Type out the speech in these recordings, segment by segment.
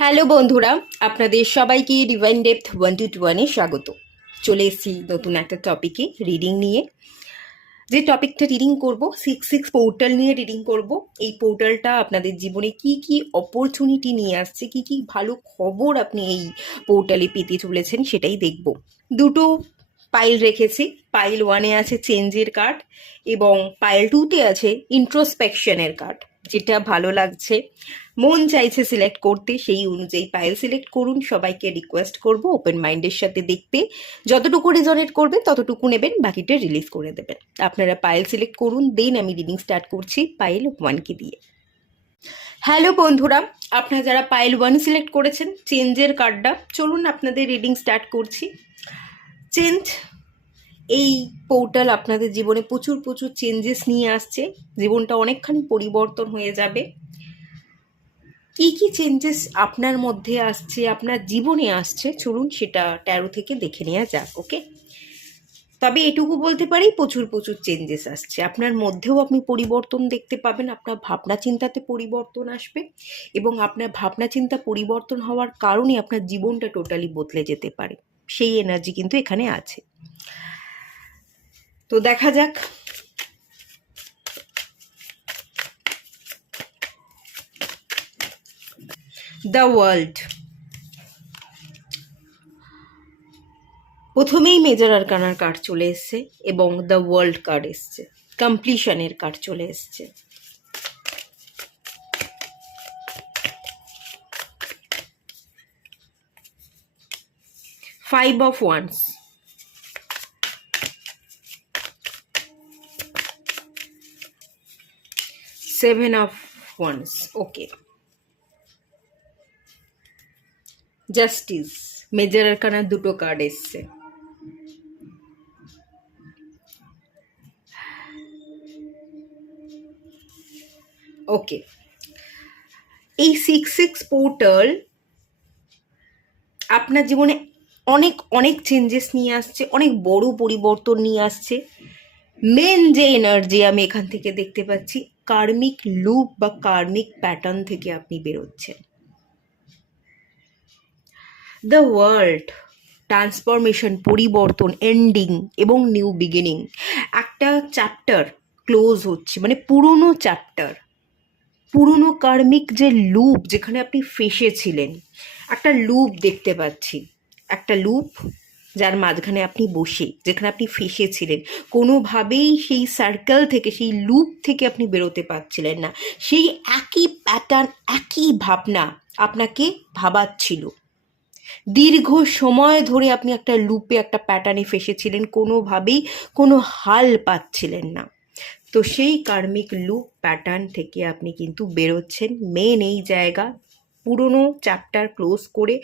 Hello বন্ধুরা, আপনাদের সবাইকে ডিভাইন ডেপথ 121-এ স্বাগত। চলে এসেছি নতুন একটা টপিকে রিডিং নিয়ে। যে টপিকটা রিডিং করব 6 পোর্টাল নিয়ে রিডিং করব। এই পোর্টালটা আপনাদের জীবনে কি কি অপরচুনিটি নিয়ে আসছে, কি কি ভালো খবর আপনি এই পোর্টালে পেতে চলেছেন সেটাই দেখব। দুটো পাইল রেখেছি। পাইল 1-এ আছে চেঞ্জের কার্ড এবং পাইল 2-তে আছে ইন্ট্রোস্পেকশনের কার্ড। যেটা ভালো লাগছে, মন চাইছে সিলেক্ট করতে, সেই অনুযায়ী পাইল সিলেক্ট করুন। সবাইকে রিকোয়েস্ট করব ওপেন মাইন্ডের সাথে দেখতে। যতটুকু রেজনেট করবে ততটুকু নেবেন, বাকিটা রিলিজ করে দেবেন। আপনারা পাইল সিলেক্ট করুন, দেন আমি রিডিং স্টার্ট করছি পাইল 1-কে দিয়ে। হ্যালো বন্ধুরা, আপনারা যারা পাইল 1 সিলেক্ট করেছেন চেঞ্জের কার্ডটা, চলুন আপনাদের রিডিং স্টার্ট করছি। চেঞ্জ, এই পোর্টাল আপনাদের জীবনে প্রচুর প্রচুর চেঞ্জেস নিয়ে আসছে। জীবনটা অনেকখানি পরিবর্তন হয়ে যাবে। কি কি চেঞ্জেস আপনার মধ্যে আসছে, আপনার জীবনে আসছে, চলুন সেটা ট্যারো থেকে দেখে নেওয়া যাক। ওকে, তবে এটুকু বলতে পারি প্রচুর প্রচুর চেঞ্জেস আসছে। আপনার মধ্যেও আপনি পরিবর্তন দেখতে পাবেন, আপনার ভাবনা চিন্তাতে পরিবর্তন আসবে এবং আপনার ভাবনা চিন্তা পরিবর্তন হওয়ার কারণে আপনার জীবনটা টোটালি বদলে যেতে পারে। সেই এনার্জি কিন্তু এখানে আছে। তো দেখা যাক। দ্য ওয়ার্ল্ড, প্রথমেই মেজর আরকানার কার্ড চলে এসছে এবং দ্য ওয়ার্ল্ড কার্ড এসছে, কমপ্লিশনের কার্ড চলে এসছে। Five of wands, seven of wands, okay. Justice, major আরকানার দুটো কার্ড এসছে। ওকে, এই 6 পোর্টাল আপনার জীবনে অনেক অনেক চেঞ্জেস নিয়ে আসছে, অনেক বড় পরিবর্তন নিয়ে আসছে। মেন যে এনার্জি আমি এখান থেকে দেখতে পাচ্ছি, কার্মিক লুপ বা কার্মিক প্যাটার্ন থেকে আপনি বেরোচ্ছেন। দ্য ওয়ার্ল্ড, ট্রান্সফরমেশন, পরিবর্তন, এন্ডিং এবং নিউ বিগিনিং। একটা চ্যাপ্টার ক্লোজ হচ্ছে, মানে পুরনো চ্যাপ্টার, পুরনো কার্মিক যে লুপ যেখানে আপনি ফেসেছিলেন, একটা লুপ দেখতে পাচ্ছি। একটা লুপ যার মাঝখানে আপনি বসে, যেখানে আপনি ফেসেছিলেন, কোনোভাবেই সেই সার্কেল থেকে, সেই লুপ থেকে আপনি বেরোতে পারছিলেন না। সেই একই প্যাটার্ন, একই ভাবনা আপনাকে ভাবাচ্ছিল। দীর্ঘ সময় ধরে আপনি একটা লুপে, একটা প্যাটার্নে ফেসেছিলেন, কোনোভাবেই কোনো হাল পাচ্ছিলেন না। তো সেই কার্মিক লুপ প্যাটার্ন থেকে আপনি কিন্তু বেরোচ্ছেন। মেন এই জায়গা, পুরনো চ্যাপ্টার ক্লোজ করে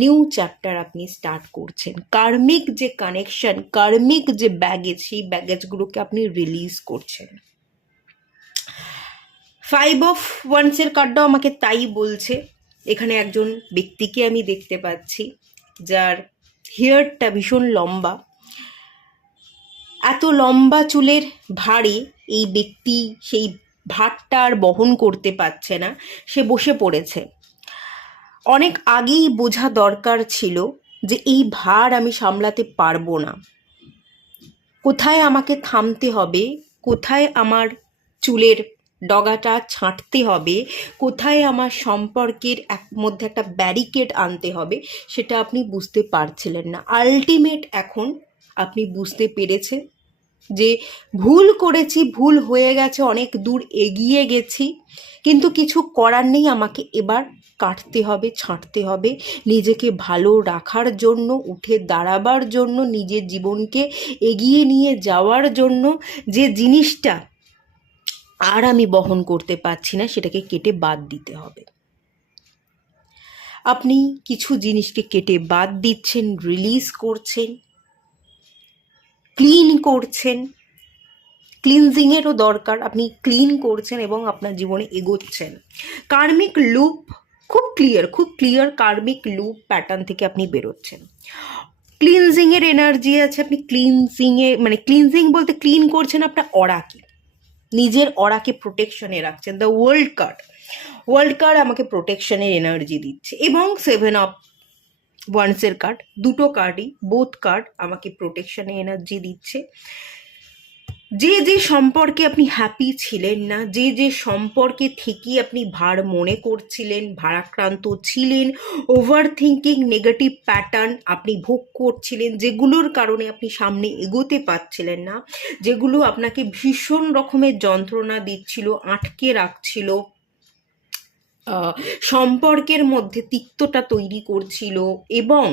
নিউ চ্যাপ্টার আপনি স্টার্ট করছেন। কার্মিক যে কানেকশন, কার্মিক যে ব্যাগেজ, সেই ব্যাগেজগুলোকে আপনি রিলিজ করছেন। ফাইভ অফ ওয়ান্সের কার্ডটাও আমাকে তাই বলছে। এখানে একজন ব্যক্তিকে আমি দেখতে পাচ্ছি যার হেয়ারটা ভীষণ লম্বা। এত লম্বা চুলের ভারে এই ব্যক্তি সেই ভারটা আর বহন করতে পারছে না, সে বসে পড়েছে। অনেক আগেই বোঝা দরকার ছিল যে এই ভার আমি সামলাতে পারবো না। কোথায় আমাকে থামতে হবে, কোথায় আমার চুলের ডগাটা ছাঁটতে হবে, কোথায় আমার সম্পর্কের মধ্যে একটা ব্যারিকেড আনতে হবে, সেটা আপনি বুঝতে পারছিলেন না। আলটিমেট এখন আপনি বুঝতে পেরেছেন যে ভুল করেছি, ভুল হয়ে গেছে, অনেক দূর এগিয়ে গেছি, কিন্তু কিছু করার নেই। আমাকে এবার কাটতে হবে, ছাঁটতে হবে, নিজেকে ভালো রাখার জন্য, উঠে দাঁড়াবার জন্য, নিজের জীবনকে এগিয়ে নিয়ে যাওয়ার জন্য যে জিনিসটা আর আমি বহন করতে পারছি না, সেটাকে কেটে বাদ দিতে হবে। আপনি কিছু জিনিসকে কেটে বাদ দিচ্ছেন, রিলিজ করছেন, ক্লিন করছেন। ক্লিনজিংয়েরও দরকার, আপনি ক্লিন করছেন এবং আপনার জীবনে এগোচ্ছেন। কার্মিক লুপ খুব ক্লিয়ার কার্মিক লুপ প্যাটার্ন থেকে আপনি বেরোচ্ছেন। ক্লিনজিংয়ের এনার্জি আছে। আপনি ক্লিনজিংয়ে, মানে ক্লিনজিং বলতে ক্লিন করছেন আপনার অরাকে, নিজের অরাকে প্রোটেকশনে রাখছেন। The world card, world card আমাকে প্রোটেকশনের এনার্জি দিচ্ছে, এবং 7 অফ ওয়ান্সের কার্ড, দুটো কার্ডই, বোথ কার্ড আমাকে প্রোটেকশনের এনার্জি দিচ্ছে। যে যে সম্পর্কে আপনি হ্যাপি ছিলেন না, যে যে সম্পর্কে থেকেই আপনি ভার মনে করছিলেন, ভারাক্রান্ত ছিলেন, ওভার থিঙ্কিং, নেগেটিভ প্যাটার্ন আপনি ভোগ করছিলেন, যেগুলোর কারণে আপনি সামনে এগোতে পারছিলেন না, যেগুলো আপনাকে ভীষণ রকমের যন্ত্রণা দিচ্ছিল, আটকে রাখছিল, সম্পর্কের মধ্যে তিক্ততা তৈরি করছিল, এবং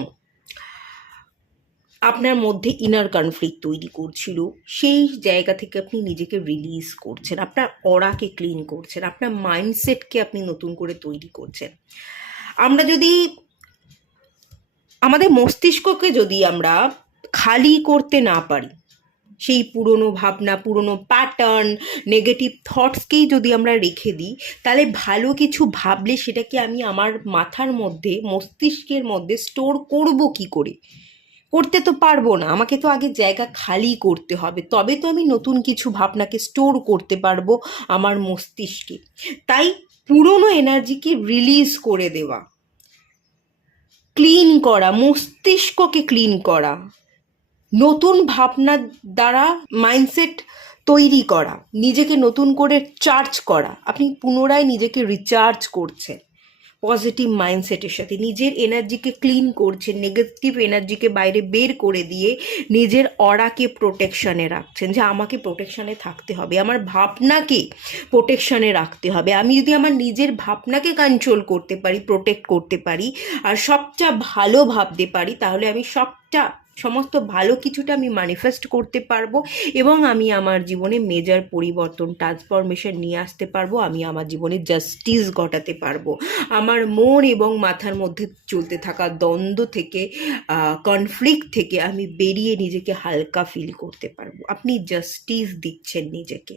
আপনার মধ্যে ইনার কনফ্লিক্ট তৈরি করছিল, সেই জায়গা থেকে আপনি নিজেকে রিলিজ করছেন, আপনার অরাকে ক্লিন করছেন, আপনার মাইন্ডসেটকে আপনি নতুন করে তৈরি করছেন। আমরা যদি আমাদের মস্তিষ্ককে যদি আমরা খালি করতে না পারি, সেই পুরনো ভাবনা, পুরনো প্যাটার্ন, নেগেটিভ থটসকেই যদি আমরা রেখে দিই, তাহলে ভালো কিছু ভাবলে সেটাকে আমি আমার মাথার মধ্যে, মস্তিষ্কের মধ্যে স্টোর করব কি করে? করতে তো পারবো না, আমাকে তো আগে জায়গা খালি করতে হবে, তবে তো আমি নতুন কিছু ভাবনাকে স্টোর করতে পারবো আমার মস্তিষ্কে। তাই পুরনো এনার্জিকে রিলিজ করে দেওয়া, ক্লিন করা, মস্তিষ্ককে ক্লিন করা, নতুন ভাবনার দ্বারা মাইন্ডসেট তৈরি করা, নিজেকে নতুন করে চার্জ করা, আপনি পুনরায় নিজেকে রিচার্জ করছেন পজিটিভ মাইন্ডসেটের সাথে, নিজের এনার্জিকে ক্লিন করছেন, নেগেটিভ এনার্জিকে বাইরে বের করে দিয়ে নিজের অরাকে প্রোটেকশানে রাখছেন, যে আমাকে প্রোটেকশানে থাকতে হবে, আমার ভাবনাকে প্রোটেকশানে রাখতে হবে। আমি যদি আমার নিজের ভাবনাকে কন্ট্রোল করতে পারি, প্রোটেক্ট করতে পারি, আর সবটা ভালো ভাবতে পারি, তাহলে আমি সমস্ত ভালো কিছুটা আমি ম্যানিফেস্ট করতে পারবো, এবং আমি আমার জীবনে মেজর পরিবর্তন, ট্রান্সফরমেশন নিয়ে আসতে পারবো, আমি আমার জীবনে জাস্টিস ঘটাতে পারবো, আমার মন এবং মাথার মধ্যে চলতে থাকা দ্বন্দ্ব থেকে, কনফ্লিক্ট থেকে আমি বেরিয়ে নিজেকে হালকা ফিল করতে পারবো। আপনি জাস্টিস দিচ্ছেন নিজেকে।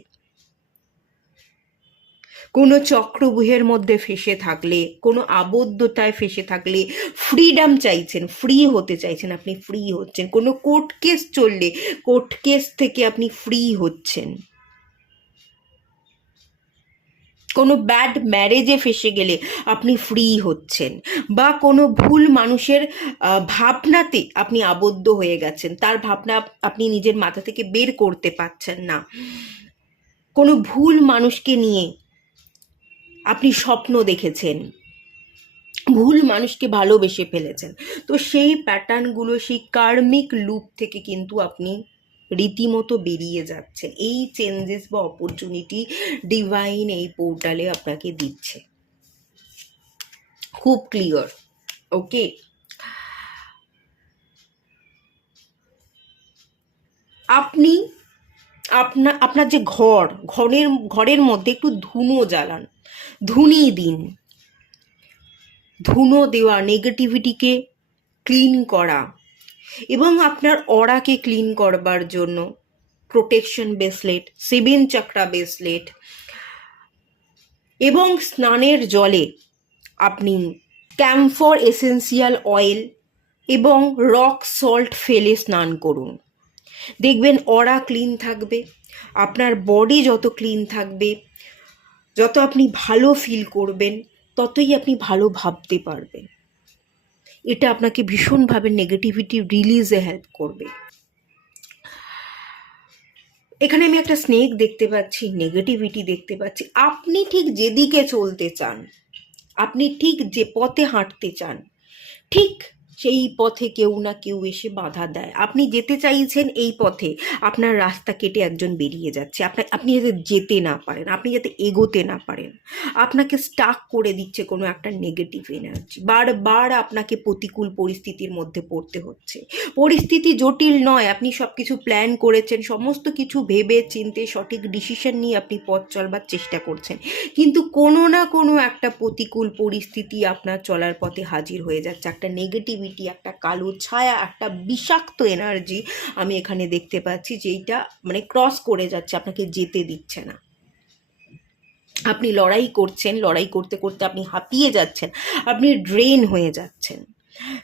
কোনো চক্রব্যূহের মধ্যে ফেঁসে থাকলে, কোনো আবদ্ধতায় ফেঁসে থাকলে, ফ্রিডম চাইছেন, ফ্রি হতে চাইছেন, আপনি ফ্রি হচ্ছেন। কোনো কোর্ট কেস চললে কোর্ট কেস থেকে আপনি ফ্রি হচ্ছেন। কোনো ব্যাড ম্যারেজে ফেসে গেলে আপনি ফ্রি হচ্ছেন, বা কোনো ভুল মানুষের ভাবনাতে আপনি আবদ্ধ হয়ে গেছেন, তার ভাবনা আপনি নিজের মাথা থেকে বের করতে পারছেন না, কোনো ভুল মানুষকে নিয়ে আপনি স্বপ্ন দেখেছেন, ভুল মানুষকে ভালোবেসে ফেলেছেন, তো সেই প্যাটার্নগুলো, সেই কার্মিক লুপ থেকে কিন্তু আপনি রীতিমতো বেরিয়ে যাচ্ছেন। এই চেঞ্জেস বা অপরচুনিটি ডিভাইন এই পোর্টালে আপনাকে দিচ্ছে, খুব ক্লিয়ার। ওকে, আপনি আপনার যে ঘরের মধ্যে একটু ধুনো জ্বালান, ধুনি দিন। ধুনো দেওয়া, নেগেটিভিটিকে ক্লিন করা, এবং আপনার অরাকে ক্লিন করবার জন্য প্রোটেকশন ব্রেসলেট, 7 চাকরা ব্রেসলেট, এবং স্নানের জলে আপনি ক্যাম্ফর এসেন্সিয়াল অয়েল এবং রক সল্ট ফেলে স্নান করুন। দেখবেন অরা ক্লিন থাকবে, আপনার বডি যত ক্লিন থাকবে, যত আপনি ভালো ফিল করবেন, ততই আপনি ভালো ভাবতে পারবেন। এটা আপনাকে ভীষণভাবে নেগেটিভিটি রিলিজে হেল্প করবে। এখানে আমি একটা স্নেক দেখতে পাচ্ছি, নেগেটিভিটি দেখতে পাচ্ছি। আপনি ঠিক যেদিকে চলতে চান, আপনি ঠিক যে পথে হাঁটতে চান, ঠিক সেই পথে কেউ না কেউ এসে বাধা দেয়। আপনি যেতে চাইছেন এই পথে, আপনার রাস্তা কেটে একজন বেরিয়ে যাচ্ছে, আপনি যাতে যেতে না পারেন, আপনি যাতে এগোতে না পারেন, আপনাকে স্টাক করে দিচ্ছে কোনো একটা নেগেটিভ এনার্জি। বারবার আপনাকে প্রতিকূল পরিস্থিতির মধ্যে পড়তে হচ্ছে। পরিস্থিতি জটিল নয়, আপনি সব কিছু প্ল্যান করেছেন, সমস্ত কিছু ভেবে চিন্তে সঠিক ডিসিশন নিয়ে আপনি পথ চলবার চেষ্টা করছেন, কিন্তু কোনো না কোনো একটা প্রতিকূল পরিস্থিতি আপনার চলার পথে হাজির হয়ে যাচ্ছে। একটা নেগেটিভিটি, একটা কালো ছায়া, একটা বিষাক্ত এনার্জি আমি এখানে দেখতে পাচ্ছি, যেইটা মানে ক্রস করে যাচ্ছে, আপনাকে যেতে দিচ্ছে না। আপনি লড়াই করছেন, লড়াই করতে করতে আপনি হাঁপিয়ে যাচ্ছেন, আপনি ড্রেন হয়ে যাচ্ছেন।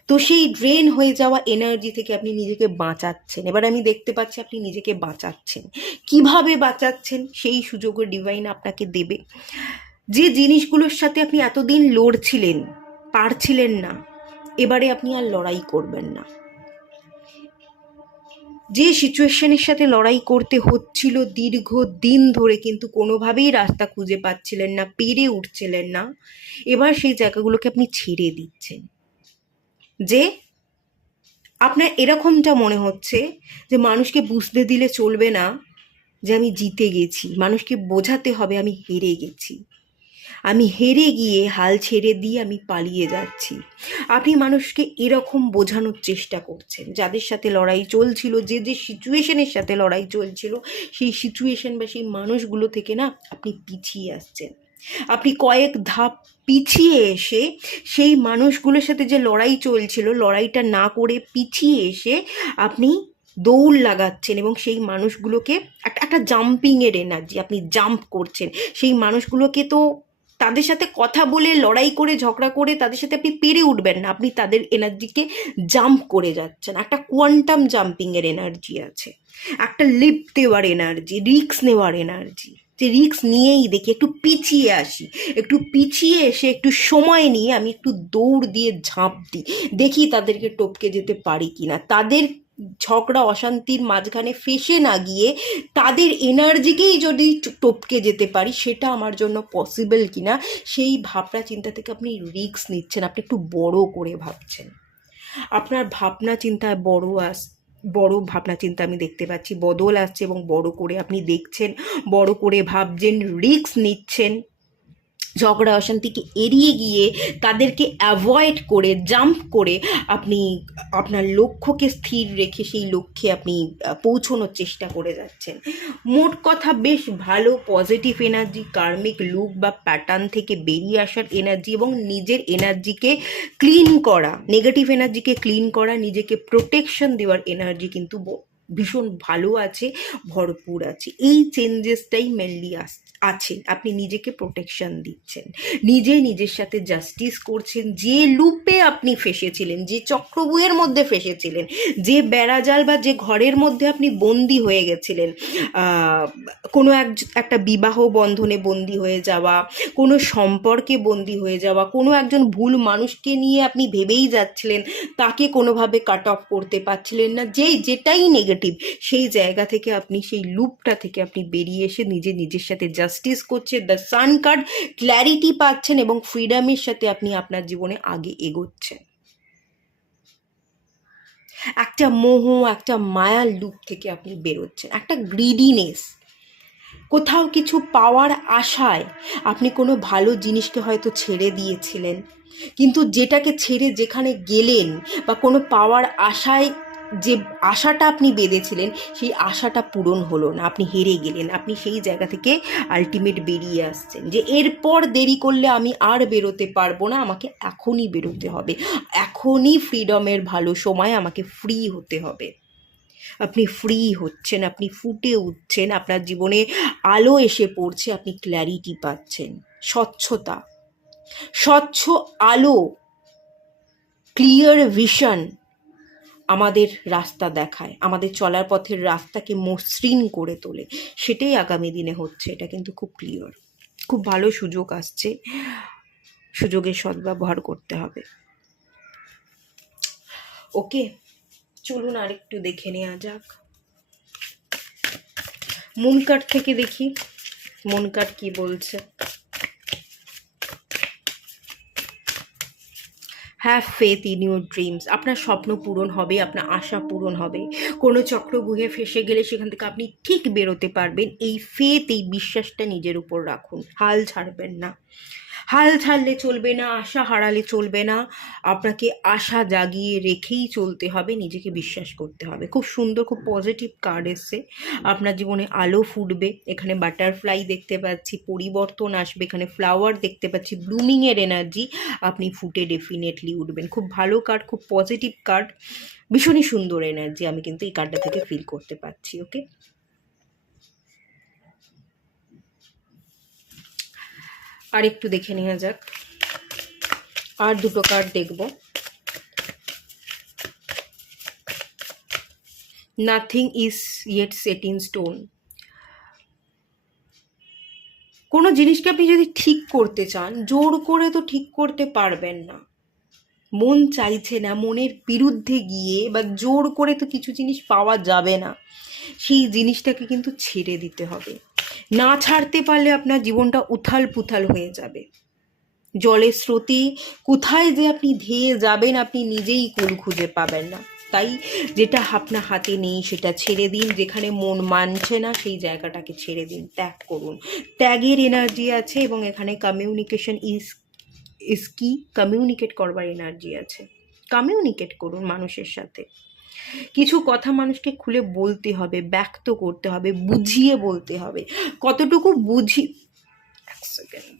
তো সেই ড্রেন হয়ে যাওয়া এনার্জি থেকে আপনি নিজেকে বাঁচাচ্ছেন। এবার আমি দেখতে পাচ্ছি আপনি নিজেকে বাঁচাচ্ছেন। কিভাবে বাঁচাচ্ছেন সেই সুযোগও ডিভাইন আপনাকে দেবে। যে জিনিসগুলোর সাথে আপনি এতদিন লড়ছিলেন, পারছিলেন না, এবারে আপনি আর লড়াই করবেন না। যে সিচুয়েশনের সাথে লড়াই করতে হচ্ছিল দীর্ঘ দিন ধরে, কিন্তু কোনোভাবেই রাস্তা খুঁজে পাচ্ছিলেন না, পেরে উঠছিলেন না, এবার সেই জায়গাগুলোকে আপনি ছেড়ে দিচ্ছেন। যে আপনার এরকমটা মনে হচ্ছে যে মানুষকে বুঝতে দিলে চলবে না যে আমি জিতে গেছি, মানুষকে বোঝাতে হবে আমি হেরে গেছি, আমি হেরে গিয়ে হাল ছেড়ে দিয়ে আমি পালিয়ে যাচ্ছি। আপনি মানুষকে এরকম বোঝানোর চেষ্টা করছেন, যাদের সাথে লড়াই চলছিল, যে যে সিচুয়েশনের সাথে লড়াই চলছিল, সেই সিচুয়েশন বা সেই মানুষগুলো থেকে না আপনি পিছিয়ে আসছেন। আপনি কয়েক ধাপ পিছিয়ে এসে সেই মানুষগুলোর সাথে যে লড়াই চলছিল, লড়াইটা না করে পিছিয়ে এসে আপনি দৌড় লাগাচ্ছেন, এবং সেই মানুষগুলোকে একটা একটা জাম্পিংয়ের এনার্জি, আপনি জাম্প করছেন সেই মানুষগুলোকে। তো তাদের সাথে কথা বলে, লড়াই করে, ঝগড়া করে তাদের সাথে আপনি পেরে উঠবেন না, আপনি তাদের এনার্জিকে জাম্প করে যাচ্ছেন। একটা কোয়ান্টাম জাম্পিংয়ের এনার্জি আছে, একটা লিপ দেওয়ার এনার্জি, রিস্ক নেওয়ার এনার্জি, যে রিস্ক নিয়েই দেখি, একটু পিছিয়ে আসি, একটু পিছিয়ে এসে একটু সময় নিয়ে আমি একটু দৌড় দিয়ে ঝাঁপ দিই, দেখি তাদেরকে টপকে যেতে পারি কিনা, তাদের ঝগড়া অশান্তির মাঝখানে ফেসে না গিয়ে তাদের এনার্জিকেই যদি টপকে যেতে পারি, সেটা আমার জন্য পসিবল কিনা, সেই ভাবনা চিন্তা থেকে আপনি রিস্ক নিচ্ছেন, আপনি একটু বড় করে ভাবছেন। আপনার ভাবনা চিন্তায় বড় ভাবনা চিন্তা আমি দেখতে পাচ্ছি, বদল আসছে, এবং বড় করে আপনি দেখছেন, বড় করে ভাবছেন, রিস্ক নিচ্ছেন, ঝগড়া অশান্তিকে এড়িয়ে গিয়ে তাদেরকে অ্যাভয়েড করে, জাম্প করে আপনি আপনার লক্ষ্যকে স্থির রেখে সেই লক্ষ্যে আপনি পৌঁছানোর চেষ্টা করে যাচ্ছেন। মোট কথা বেশ ভালো পজিটিভ এনার্জি, কার্মিক লুপ বা প্যাটার্ন থেকে বেরিয়ে আসার এনার্জি, এবং নিজের এনার্জিকে ক্লিন করা, নেগেটিভ এনার্জিকে ক্লিন করা, নিজেকে প্রোটেকশন দেওয়ার এনার্জি কিন্তু ভীষণ ভালো আছে, ভরপুর আছে। এই চেঞ্জেসটাই মেনলি আছে। আপনি নিজেকে প্রোটেকশন দিচ্ছেন, নিজে নিজের সাথে জাস্টিস করছেন। যে লুপে আপনি ফেসেছিলেন, যে চক্রব্যূহের মধ্যে ফেসেছিলেন, যে বেড়াজাল বা যে ঘরের মধ্যে আপনি বন্দি হয়ে গেছিলেন, কোনো একটা বিবাহ বন্ধনে বন্দি হয়ে যাওয়া, কোনো সম্পর্কে বন্দি হয়ে যাওয়া, কোনো একজন ভুল মানুষকে নিয়ে আপনি ভেবেই যাচ্ছিলেন, তাকে কোনোভাবে কাট অফ করতে পারছিলেন না, যেটাই নেগেটিভ, সেই জায়গা থেকে আপনি, সেই লুপটা থেকে আপনি বেরিয়ে এসে নিজের সাথে জাস্টিস করছেন, দ্য সান কার্ড, ক্ল্যারিটি পাচ্ছেন, এবং ফ্রিডমের সাথে আপনি আপনার জীবনে আগে এগোচ্ছেন। একটা মোহ, একটা মায়ার লুপ থেকে আপনি বেরোচ্ছেন, একটা গ্রিডিনেস, কোথাও কিছু পাওয়ার আশায় আপনি কোনো ভালো জিনিসকে হয়তো ছেড়ে দিয়েছিলেন, কিন্তু যেটাকে ছেড়ে যেখানে গেলেন, বা কোনো পাওয়ার আশায় যে আশাটা আপনি বেঁধেছিলেন, সেই আশাটা পূরণ হলো না, আপনি হেরে গেলেন। আপনি সেই জায়গা থেকে আলটিমেট বেরিয়ে আসছেন, যে এরপর দেরি করলে আমি আর বেরোতে পারবো না, আমাকে এখনই বেরোতে হবে, এখনই ফ্রিডমের ভালো সময়, আমাকে ফ্রি হতে হবে। আপনি ফ্রি হচ্ছেন, আপনি ফুটে উঠছেন, আপনার জীবনে আলো এসে পড়ছে, আপনি ক্ল্যারিটি পাচ্ছেন, স্বচ্ছতা, স্বচ্ছ আলো, ক্লিয়ার ভিশন আমাদের রাস্তা দেখায়, আমাদের চলার পথের রাস্তাকে মসৃণ করে তোলে। সেটাই আগামী দিনে হচ্ছে, এটা কিন্তু খুব ক্লিয়ার। খুব ভালো সুযোগ আসছে, সুযোগের সদ্ব্যবহার করতে হবে। ওকে, চলুন আরেকটু দেখে নেওয়া যাক। মুন কার্ড থেকে দেখি মুন কার্ড কি বলছে। Have faith in your dreams. আপনার স্বপ্ন পূরণ হবে, আপনার আশা পূরণ হবে। কোনো চক্রব্যূহে ফেসে গেলে সেখান থেকে আপনি ঠিক বেরোতে পারবেন, এই ফেথ, এই বিশ্বাসটা নিজের উপর রাখুন, হাল ছাড়বেন না। হাল ছাড়লে চলবে না, আশা হারালে চলবে না, আপনাকে আশা জাগিয়ে রেখেই চলতে হবে, নিজেকে বিশ্বাস করতে হবে। খুব সুন্দর, খুব পজিটিভ কার্ড এসছে। আপনার জীবনে আলো ফুটবে, এখানে বাটারফ্লাই দেখতে পাচ্ছি, পরিবর্তন আসবে, এখানে ফ্লাওয়ার দেখতে পাচ্ছি, ব্লুমিংয়ের এনার্জি, আপনি ফুটে ডেফিনেটলি উঠবেন। খুব ভালো কার্ড, খুব পজিটিভ কার্ড, ভীষণই সুন্দর এনার্জি আমি কিন্তু এই কার্ডটা থেকে ফিল করতে পারছি। ওকে, আর একটু দেখে নেওয়া যাক, আর দুটো কার্ড দেখব। Nothing is yet set in stone. কোনো জিনিসকে আপনি যদি ঠিক করতে চান, জোর করে তো ঠিক করতে পারবেন না। মন চাইছে না, মনের বিরুদ্ধে গিয়ে বা জোর করে তো কিছু জিনিস পাওয়া যাবে না। সেই জিনিসটাকে কিন্তু ছেড়ে দিতে হবে। না ছাড়তে পারলে আপনার জীবনটা উথাল পুথাল হয়ে যাবে। জলের স্রোতে কোথায় যে আপনি ধেয়ে যাবেন আপনি নিজেই কুল খুঁজে পাবেন না। তাই যেটা আপনার হাতে নেই সেটা ছেড়ে দিন। যেখানে মন মানছে না সেই জায়গাটাকে ছেড়ে দিন, ত্যাগ করুন। ত্যাগের এনার্জি আছে এবং এখানে কমিউনিকেশন ইজ কি, কমিউনিকেট করবার এনার্জি আছে। কমিউনিকেট করুন মানুষের সাথে। কিছু কথা মানুষকে খুলে বলতে হবে, ব্যক্ত করতে হবে, বুঝিয়ে বলতে হবে। কতটুকু বুঝি, এক সেকেন্ড,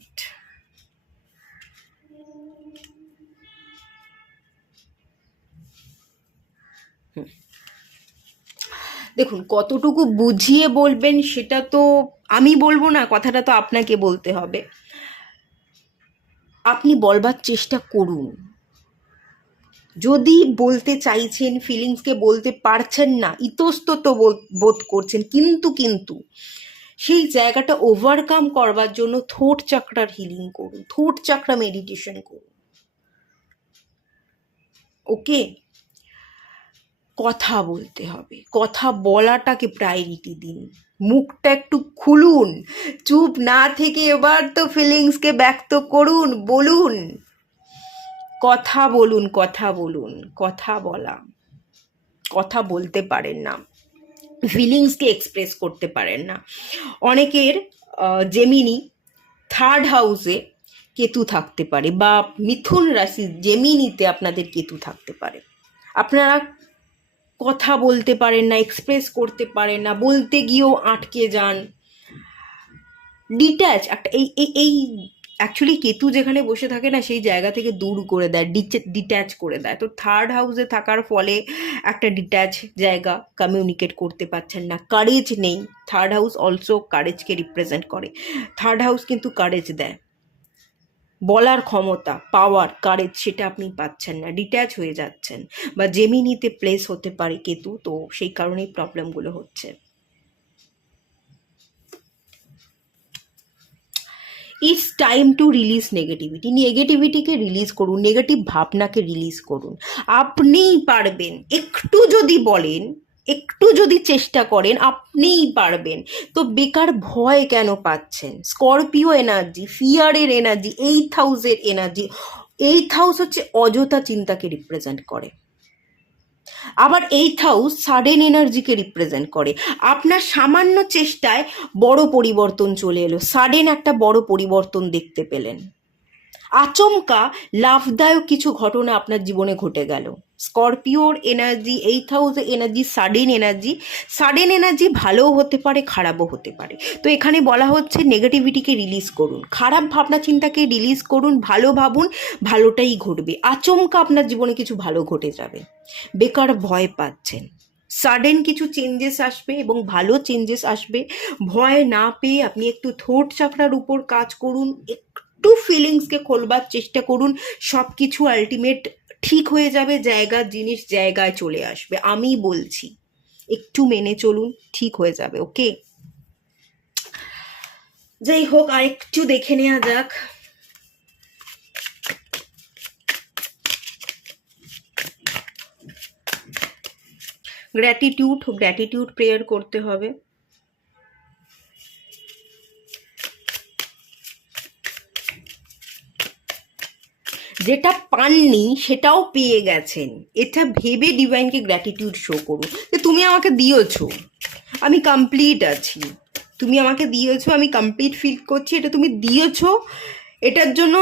দেখুন কতটুকু বুঝিয়ে বলবেন সেটা তো আমি বলবো না, কথাটা তো আপনাকে বলতে হবে। আপনি বলবার চেষ্টা করুন। যদি বলতে চাইছেন, ফিলিংসকে বলতে পারছেন না, ইতস্তত বোধ করছেন, কিন্তু সেই জায়গাটা ওভারকাম করবার জন্য থোট চাকরার হিলিং করুন, থোট চাকরা মেডিটেশন করুন। ওকে, কথা বলতে হবে, কথা বলাটাকে প্রায়োরিটি দিন। মুখটা একটু খুলুন, চুপ না থেকে এবার তো ফিলিংসকে ব্যক্ত করুন, বলুন। কথা বলুন, কথা বলুন, কথা বলা, কথা বলতে পারেন না, ফিলিংসকে এক্সপ্রেস করতে পারেন না। অনেকের জেমিনি থার্ড হাউসে কেতু থাকতে পারে, বা মিথুন রাশি জেমিনিতে আপনাদের কেতু থাকতে পারে। আপনারা কথা বলতে পারেন না, এক্সপ্রেস করতে পারেন না, বলতে গিয়েও আটকে যান। ডিট্যাচ একটা এই অ্যাকচুয়ালি কেতু যেখানে বসে থাকে না সেই জায়গা থেকে দূর করে দেয়, ডিট্যাচ করে দেয়। তো থার্ড হাউসে থাকার ফলে একটা ডিট্যাচ জায়গা, কমিউনিকেট করতে পারছেন না, কারেজ নেই। থার্ড হাউস অলসো কারেজকে রিপ্রেজেন্ট করে। থার্ড হাউস কিন্তু কারেজ দেয়, বলার ক্ষমতা, পাওয়ার, কারেজ, সেটা আপনি পাচ্ছেন না, ডিট্যাচ হয়ে যাচ্ছেন। বা জেমিনিতে প্লেস হতে পারে কেতু, তো সেই কারণেই প্রবলেমগুলো হচ্ছে। It's time to release negativity. নেগেটিভিটিকে রিলিজ করুন, নেগেটিভ ভাবনাকে রিলিজ করুন। আপনিই পারবেন, একটু যদি বলেন, একটু যদি চেষ্টা করেন আপনিই পারবেন। তো বেকার ভয় কেন পাচ্ছেন? স্করপিও এনার্জি, ফিয়ারের এনার্জি, 8th হাউসের এনার্জি। 8th হাউস হচ্ছে অযথা চিন্তাকে রিপ্রেজেন্ট করে। আবার 8th হাউস সাডেন এনার্জিকে রিপ্রেজেন্ট করে। আপনার সামান্য চেষ্টায় বড় পরিবর্তন চলে এলো, সাডেন একটা বড় পরিবর্তন দেখতে পেলেন, আচমকা লাভদায়ক কিছু ঘটনা আপনার জীবনে ঘটে গেল। স্করপিওর এনার্জি, 8th হাউসের energy sudden energy. Sudden energy ভালোও হতে পারে, খারাপও হতে পারে। তো এখানে বলা হচ্ছে নেগেটিভিটিকে রিলিজ করুন, খারাপ ভাবনা চিন্তাকে রিলিজ করুন, ভালো ভাবুন, ভালোটাই ঘটবে। আচমকা আপনার জীবনে কিছু ভালো ঘটে যাবে। বেকার ভয় পাচ্ছেন, সাডেন কিছু চেঞ্জেস আসবে এবং ভালো চেঞ্জেস আসবে। ভয় না পেয়ে আপনি একটু থোট চাকরার উপর কাজ করুন, একটু ফিলিংসকে খোলবার চেষ্টা করুন, সব কিছু আলটিমেট ঠিক হয়ে যাবে, জায়গা জিনিস জায়গায় চলে আসবে। আমি বলছি একটু মেনে চলুন, ঠিক হয়ে যাবে। ওকে, যাই হোক, আর একটু দেখে নেওয়া যাক। গ্র্যাটিটিউড প্রেয়ার করতে হবে। যেটা পাননি সেটাও পেয়ে গেছেন, এটা ভেবে ডিভাইনকে গ্র্যাটিটিউড শো করুন যে তুমি আমাকে দিয়েছো, আমি কমপ্লিট আছি, তুমি আমাকে দিয়েছো, আমি কমপ্লিট ফিল করছি, এটা তুমি দিয়েছো, এটার জন্য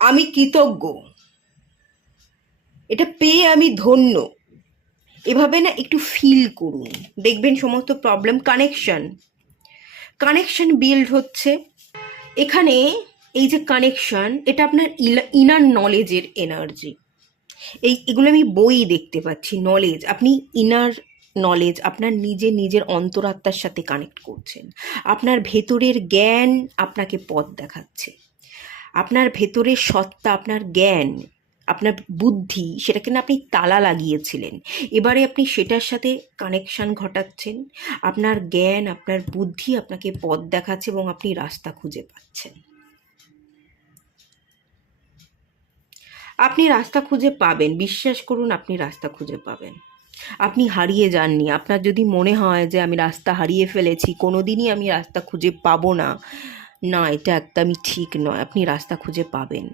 আমি কৃতজ্ঞ, এটা পেয়ে আমি ধন্য। এভাবে না একটু ফিল করুন, দেখবেন সমস্ত প্রবলেম কানেকশন বিল্ড হচ্ছে। এখানে এই যে কানেকশন, এটা আপনার ইনার নলেজের এনার্জি। এগুলো আমি বই দেখতে পাচ্ছি, নলেজ, আপনি ইনার নলেজ, আপনার নিজের অন্তরাত্মার সাথে কানেক্ট করছেন। আপনার ভেতরের জ্ঞান আপনাকে পথ দেখাচ্ছে, আপনার ভেতরের সত্তা, আপনার জ্ঞান আপনার বুদ্ধি, সেটাকে না আপনি তালা লাগিয়েছিলেন, এবারে আপনি সেটার সাথে কানেকশন ঘটাচ্ছেন। আপনার জ্ঞান, আপনার বুদ্ধি আপনাকে পথ দেখাচ্ছে এবং আপনি রাস্তা খুঁজে পাচ্ছেন। আপনি রাস্তা খুঁজে পাবেন, বিশ্বাস করুন, আপনি রাস্তা খুঁজে পাবেন। আপনি হারিয়ে যাননি। আপনার যদি মনে হয় যে আমি রাস্তা হারিয়ে ফেলেছি, কোনো দিনই আমি রাস্তা খুঁজে পাবো না, না, এটা একদমই ঠিক নয়। আপনি রাস্তা খুঁজে পাবেন।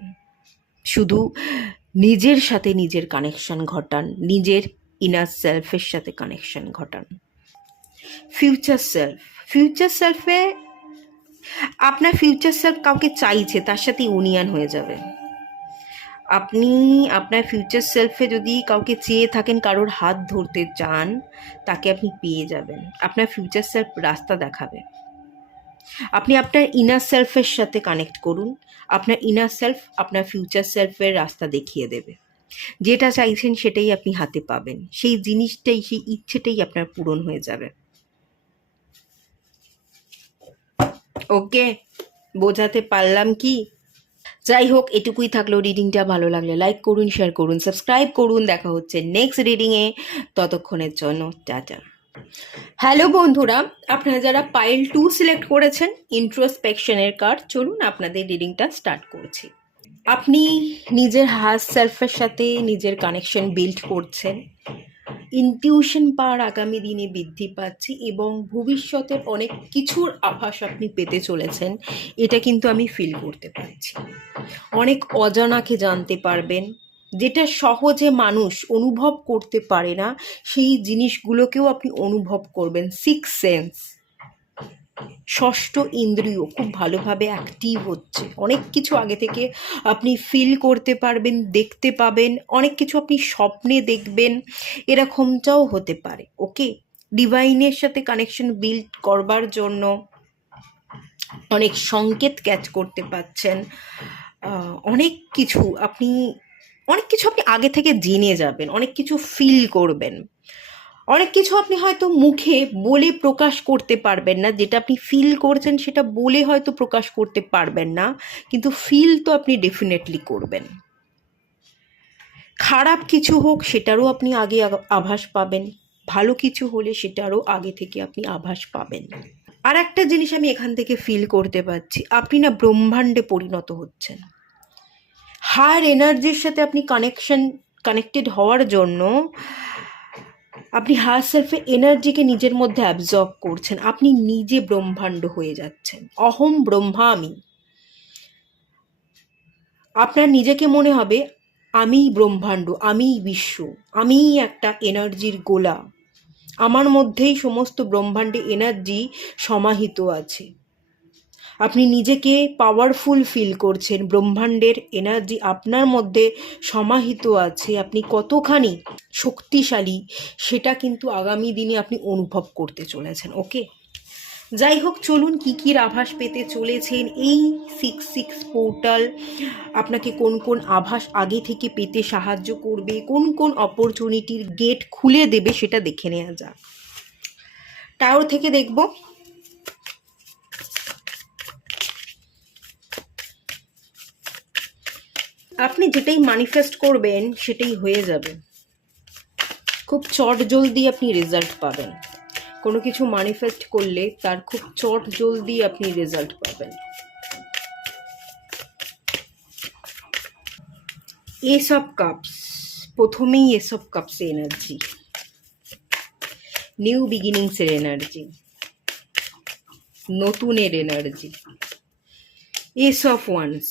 শুধু নিজের সাথে নিজের কানেকশন ঘটান, নিজের ইনার সেলফের সাথে কানেকশন ঘটান। ফিউচার সেলফ, ফিউচার সেলফে আপনার ফিউচার সেলফ কাউকে চাইছে, তার সাথে ইউনিয়ন হয়ে যাবে। আপনি আপনার ফিউচার সেলফে যদি কাউকে চেয়ে থাকেন, কারোর হাত ধরতে চান, তাকে আপনি পেয়ে যাবেন। আপনার ফিউচার সেলফ রাস্তা দেখাবে। আপনি আপনার ইনার সেলফের সাথে কানেক্ট করুন। আপনার ইনার সেলফ আপনার ফিউচার সেলফের রাস্তা দেখিয়ে দেবে। যেটা চাইছেন সেটাই আপনি হাতে পাবেন, সেই জিনিসটাই, সেই ইচ্ছেটাই আপনার পূরণ হয়ে যাবে। ওকে, বোঝাতে পারলাম কি? যাই হোক, এটুকুই থাকলো। রিডিংটা ভালো লাগলে লাইক করুন, শেয়ার করুন, সাবস্ক্রাইব করুন। দেখা হচ্ছে নেক্সট রিডিংয়ে। ততক্ষণের জন্য টাটা। হ্যালো বন্ধুরা, আপনারা যারা পাইল 2 সিলেক্ট করেছেন, ইন্ট্রোস্পেকশনের কার্ড, চলুন আপনাদের রিডিংটা স্টার্ট করছি। আপনি নিজের হায়ার সেলফের সাথে নিজের কানেকশন বিল্ড করছেন। ইনটিউশন পাওয়ার আগামী দিনে বৃদ্ধি পাচ্ছে এবং ভবিষ্যতের অনেক কিছুর আভাস আপনি পেতে চলেছেন, এটা কিন্তু আমি ফিল করতে পারছি। অনেক অজানাকে জানতে পারবেন, যেটা সহজে মানুষ অনুভব করতে পারে না, সেই জিনিসগুলোকেও আপনি অনুভব করবেন। সিক্স সেন্স, ষষ্ঠ ইন্দ্রিয় খুব ভালোভাবে অ্যাক্টিভ হচ্ছে। অনেক কিছু আগে থেকে আপনি ফিল করতে পারবেন, দেখতে পাবেন। অনেক কিছু আপনি স্বপ্নে দেখবেন, এরকমটাও হতে পারে। ওকে, ডিভাইনের সাথে কানেকশন বিল্ড করবার জন্য অনেক সংকেত ক্যাচ করতে পাচ্ছেন। অনেক কিছু আপনি আগে থেকে জেনে যাবেন, অনেক কিছু ফিল করবেন। অনেক কিছু আপনি হয়তো মুখে বলে প্রকাশ করতে পারবেন না, যেটা আপনি ফিল করছেন সেটা বলে হয়তো প্রকাশ করতে পারবেন না, কিন্তু ফিল তো আপনি ডেফিনেটলি করবেন। খারাপ কিছু হোক সেটারও আপনি আগে আভাস পাবেন, ভালো কিছু হলে সেটারও আগে থেকে আপনি আভাস পাবেন। আর একটা জিনিস আমি এখান থেকে ফিল করতে পারছি, আপনি না ব্রহ্মাণ্ডে পরিণত হচ্ছেন। হায়ার এনার্জির সাথে আপনি কানেক্টেড হওয়ার জন্য আপনি হায়ার সেলফের এনার্জিকে নিজের মধ্যে অ্যাবজর্ব করছেন। আপনি নিজে ব্রহ্মাণ্ড হয়ে যাচ্ছেন। অহম ব্রহ্মামি। আপনার নিজেকে মনে হবে আমিই ব্রহ্মাণ্ড, আমিই বিশ্ব, আমিই একটা এনার্জির গোলা, আমার মধ্যেই সমস্ত ব্রহ্মাণ্ডে এনার্জি সমাহিত আছে। আপনি নিজেকে পাওয়ারফুল ফিল করছেন, ব্রহ্মাণ্ডের এনার্জি আপনার মধ্যে সমাহিত আছে। আপনি কতখানি শক্তিশালী সেটা কিন্তু আগামী দিনে আপনি অনুভব করতে চলেছেন। ওকে, যাই হোক, চলুন কী কী আভাস পেতে চলেছেন এই 6-6 পোর্টাল, আপনাকে কোন কোন আভাস আগে থেকে পেতে সাহায্য করবে, কোন কোন অপরচুনিটির গেট খুলে দেবে, সেটা দেখে নেওয়া যাক। টাওয়ার থেকে দেখব। আপনি যেটাই ম্যানিফেস্ট করবেন সেটাই হয়ে যাবে। খুব চট জলদি আপনি রেজাল্ট পাবেন। কোনো কিছু ম্যানিফেস্ট করলে তার খুব চট জলদি আপনি রেজাল্ট পাবেন। এস অফ কাপস, প্রথমেই ace of cups energy, new বিগিনিংসের এনার্জি, নতুনের energy. Ace of wands,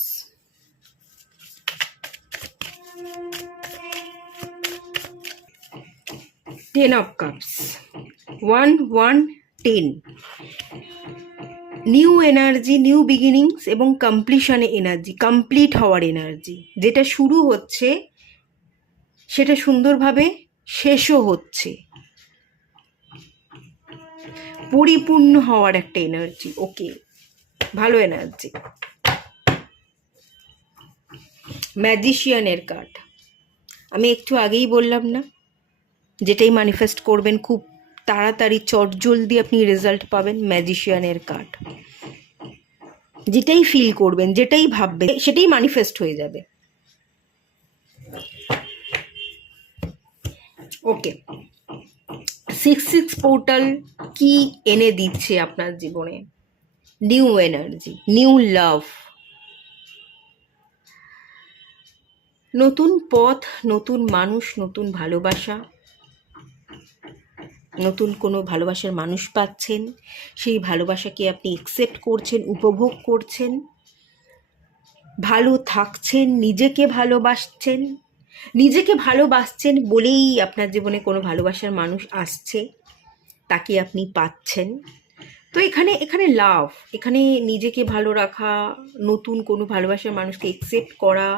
ten of cups, 1-1-10, new energy, new beginnings এবং কমপ্লিশনে এনার্জি, কমপ্লিট হওয়ার এনার্জি। যেটা শুরু হচ্ছে সেটা সুন্দরভাবে শেষও হচ্ছে, পরিপূর্ণ হওয়ার একটা এনার্জি। ওকে, ভালো এনার্জি। ম্যাজিশিয়ানের কার্ড, আমি একটু আগেই বললাম না, যেটাই ম্যানিফেস্ট করবেন খুব তাড়াতাড়ি চট জলদি আপনি রেজাল্ট পাবেন। ম্যাজিশিয়ানের কার্ড, যেটাই ফিল করবেন, যেটাই ভাববেন, সেটাই ম্যানিফেস্ট হয়ে যাবে। ওকে, 6-6 পোর্টাল কি এনে দিচ্ছে আপনার জীবনে? নিউ এনার্জি, নিউ লাভ, নতুন পথ, নতুন মানুষ, নতুন ভালোবাসা, নতুন কোনো ভালোবাসার মানুষ পাচ্ছেন, সেই ভালোবাসাকে আপনি অ্যাকসেপ্ট করছেন, উপভোগ করছেন, ভালো থাকছেন, নিজেকে ভালোবাসছেন। নিজেকে ভালোবাসছেন বলেই আপনার জীবনে কোনো ভালোবাসার মানুষ আসছে, তাকে আপনি পাচ্ছেন। তো এখানে এখানে লাভ, এখানে নিজেকে ভালো রাখা, নতুন কোনো ভালোবাসার মানুষকে অ্যাকসেপ্ট করা,